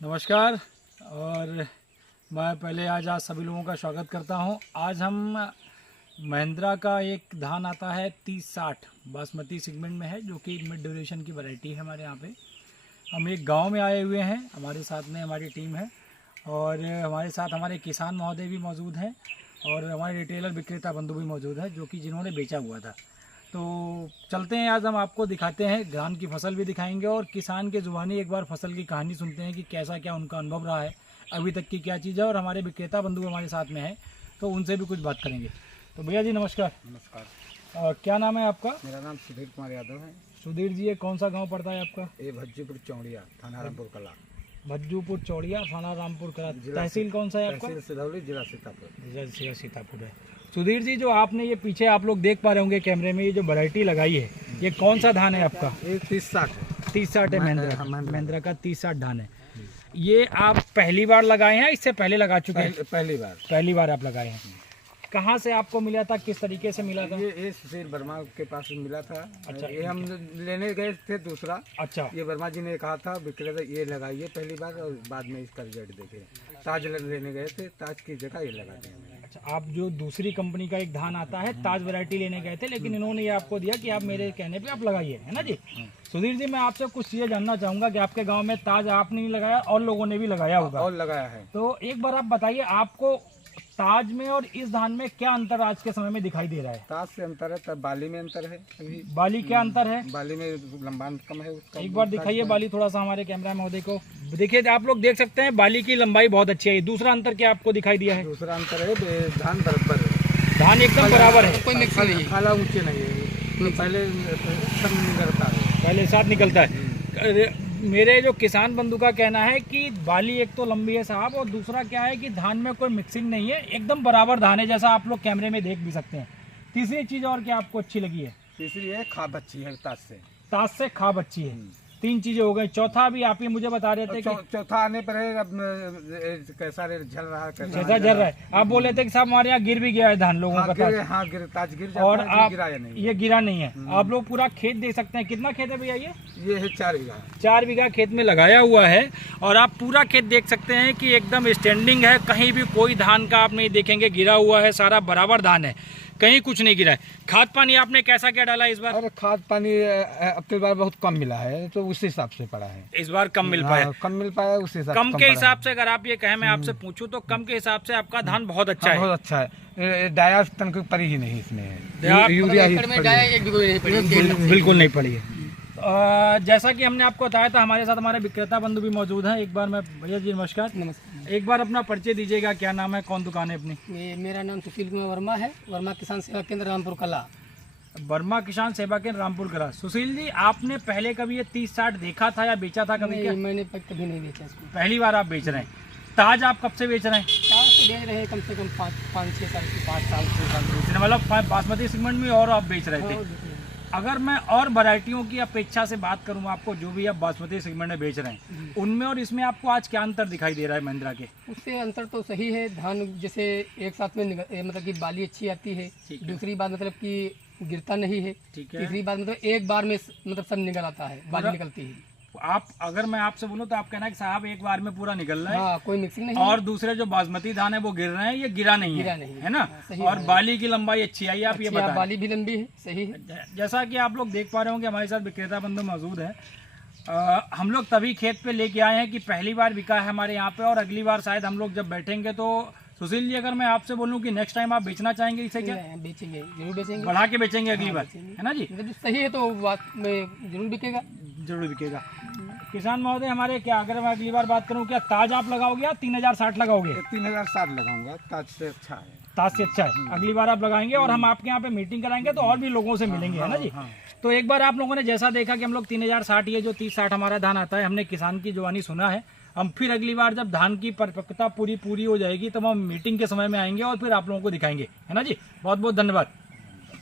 नमस्कार। और मैं पहले आज सभी लोगों का स्वागत करता हूं। आज हम महिंद्रा का एक धान आता है 30-60 बासमती सेगमेंट में है, जो कि मिड ड्यूरेशन की वैरायटी है। हमारे यहाँ पे हम एक गांव में आए हुए हैं, हमारे साथ में हमारी टीम है और हमारे साथ हमारे किसान महोदय भी मौजूद हैं और हमारे रिटेलर विक्रेता बंधु भी मौजूद है, जो कि जिन्होंने बेचा हुआ था। तो चलते हैं, आज हम आपको दिखाते हैं, धान की फसल भी दिखाएंगे और किसान के ज़ुबानी एक बार फसल की कहानी सुनते हैं कि कैसा क्या उनका अनुभव रहा है, अभी तक की क्या चीज़ है। और हमारे विक्रेता बंधु हमारे साथ में है, तो उनसे भी कुछ बात करेंगे। तो भैया जी नमस्कार। नमस्कार। क्या नाम है आपका? मेरा नाम सुधीर कुमार यादव है। सुधीर जी, ये कौन सा गांव पड़ता है आपका? ये भज्जूपुर चौड़िया, थाना रामपुर कला। भज्जूपुर चौड़िया, थाना रामपुर कला। तहसील कौन सा है आपका? तहसील सिधौली, जिला सीतापुर। जिला सीतापुर है। सुधीर जी, जो आपने ये पीछे आप लोग देख पा रहे होंगे कैमरे में, ये जो वैरायटी लगाई है, ये कौन सा धान है आपका? ये 30-60 है। महिंद्रा का 30-60 धान है। ये आप पहली बार लगाए हैं, इससे पहले लगा चुके हैं? पहली बार आप लगाए हैं। कहाँ से आपको मिला था, किस तरीके से मिला था? ये सुशील वर्मा के पास मिला था। अच्छा, ये हम लेने गए थे दूसरा। अच्छा, ये वर्मा जी ने कहा था विक्रेता ये लगाइए पहली बार, और बाद में इसका रिजल्ट देखे। ताज लेने गए थे, ताज की जगह ये लगा देंगे। अच्छा, आप जो दूसरी कंपनी का एक धान आता है ताज वैरायटी लेने गए थे, लेकिन इन्होंने ये आपको दिया कि आप मेरे कहने पे आप लगाइए, है ना जी? सुधीर जी, मैं आपसे कुछ चीज़ें जानना चाहूँगा कि आपके गांव में ताज आपने नहीं लगाया और लोगों ने भी लगाया होगा। और लगाया है। तो एक बार आप बताइए, आपको ताज में और इस धान में क्या अंतर आज के समय में दिखाई दे रहा है? ताज से अंतर है, तब बाली में अंतर है। अभी बाली क्या अंतर है? बाली में लंबाई कम है उसका। एक बार दिखाइए बाली थोड़ा सा हमारे कैमरा महोदय को। देखिए, आप लोग देख सकते हैं बाली की लंबाई बहुत अच्छी है। दूसरा अंतर क्या आपको दिखाई दिया है? दूसरा अंतर है धान बराबर है, धान एकदम बराबर है, कोई मिक्स नहीं, खाला ऊंचे नहीं है। पहले सब निकलता है, पहले साथ निकलता है। मेरे जो किसान बंधु का कहना है कि बाली एक तो लंबी है साहब, और दूसरा क्या है कि धान में कोई मिक्सिंग नहीं है, एकदम बराबर धान है, जैसा आप लोग कैमरे में देख भी सकते हैं। तीसरी चीज और क्या आपको अच्छी लगी है? तीसरी है खाब अच्छी है, ताज से खाब अच्छी है। तीन चीजें हो गई। चौथा भी आप ही मुझे बता रहे थे कि चौथा आने पर है। अब कैसा झल रहा है, कैसा झल रहा है। आप बोले थे कि साहब हमारे यहाँ गिर भी गया है धान, लोगों का ताज। हाँ, ताज गिर जाता और है, आप गिरा या नहीं? ये गिरा नहीं है। आप लोग पूरा खेत देख सकते हैं। कितना खेत है भैया? ये है 4 बीघा। 4 बीघा खेत में लगाया हुआ है और आप पूरा खेत देख सकते हैं कि एकदम स्टैंडिंग है। कहीं भी कोई धान का आप नहीं देखेंगे गिरा हुआ है, सारा बराबर धान है, कहीं कुछ नहीं गिरा है। खाद पानी आपने कैसा क्या डाला इस बार? अरे खाद पानी अब की बार बहुत कम मिला है, तो उस हिसाब से पड़ा है। इस बार कम मिल पाया? कम मिल पाया, उस हिसाब कम के हिसाब से अगर आप ये कहें, मैं आपसे पूछूं तो कम के हिसाब से आपका धान बहुत अच्छा है। बहुत अच्छा है। डाया तन की पड़ी ही नहीं इसमें, यूरिया ही बिल्कुल नहीं पड़ी है। जैसा कि हमने आपको बताया था, हमारे साथ हमारे विक्रेता बंधु भी मौजूद हैं। एक बार मैं भैया जी नमस्कार। नमस्कार। एक बार अपना परिचय दीजिएगा, क्या नाम है, कौन दुकान है अपनी? मेरा नाम सुशील कुमार वर्मा है, वर्मा किसान सेवा केंद्र रामपुर कला। वर्मा किसान सेवा केंद्र रामपुर कला। सुशील जी, आपने पहले कभी ये 30-60 देखा था या बेचा था कभी? क्या मैंने कभी नहीं बेचा इसको, पहली बार आप बेच रहे हैं? ताज आप कब से बेच रहे हैं? ताज से बेच रहे हैं कम से कम 5-6 साल से, 5 साल 6 साल बेच रहे, मतलब बासमती सेगमेंट में और आप बेच रहे थे। अगर मैं और वैरायटियों की अपेक्षा से बात करूं, आपको जो भी आप बासमती सेगमेंट में बेच रहे हैं, उनमें और इसमें आपको आज क्या अंतर दिखाई दे रहा है महिंद्रा के? उससे अंतर तो सही है। धान जैसे एक साथ में मतलब कि बाली अच्छी आती है। दूसरी बात मतलब कि गिरता नहीं है। तीसरी बात मतलब एक बार में मतलब सब निकल आता है, बाली निकलती है। आप अगर मैं आपसे बोलूं तो आप कहना है कि साहब एक बार में पूरा निकल रहा है। हाँ, कोई मिक्सिंग नहीं। और दूसरे जो बासमती धान है वो गिर रहे हैं, ये गिरा नहीं है ना? और बाली की लंबाई अच्छी आई, आप ये बताएं। बाली भी लंबी है, सही है। जैसा कि आप लोग देख पा रहे होंगे, हमारे साथ विक्रेता बंधु मौजूद है। हम लोग तभी खेत पे लेके आए हैं कि पहली बार बिका है हमारे यहाँ पे, और अगली बार शायद हम लोग जब बैठेंगे तो सुशील जी, अगर मैं आपसे बोलूं कि नेक्स्ट टाइम आप बेचना चाहेंगे इसे? क्या बेचेंगे? जरूर बेचेंगे, बढ़ा के बेचेंगे अगली बार, है ना जी? सही है तो बात में जरूर बिकेगा, जरूर बिकेगा। किसान महोदय हमारे, क्या अगर मैं अगली बार बात करूं, क्या ताज आप लगाओगे या 3060 लगाओगे? 3060 लगाऊंगा, ताज से अच्छा है। ताज से अच्छा है, अगली बार आप लगाएंगे और हम आपके यहाँ पे मीटिंग कराएंगे तो और भी लोगों से मिलेंगे, है ना जी? तो एक बार आप लोगों ने जैसा देखा कि हम लोग 3060, ये जो 3060 हमारा धान आता है, हमने किसान की जुबानी सुना है। हम फिर अगली बार जब धान की परिपक्वता पूरी हो जाएगी तब हम मीटिंग के समय में आएंगे और फिर आप लोगों को दिखाएंगे, है ना जी? बहुत बहुत धन्यवाद।